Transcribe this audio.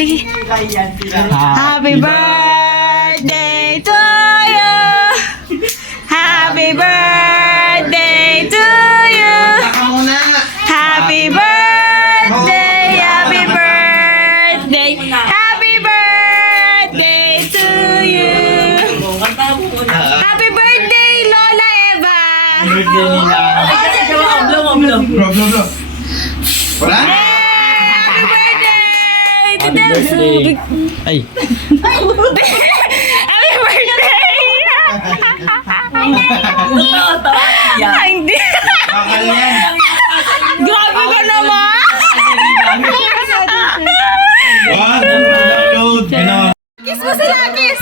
Happy birthday to you. Happy birthday to you. Happy birthday, happy birthday, happy birthday to you. Happy birthday, Lola Eva. Birthday nila. Bro. Wala? Happy birthday to Happy them. birthday. Ay. Happy birthday. Ay, hindi. Bakal yan. Grabe ka naman. What? Load. Kiss mo sila, kiss.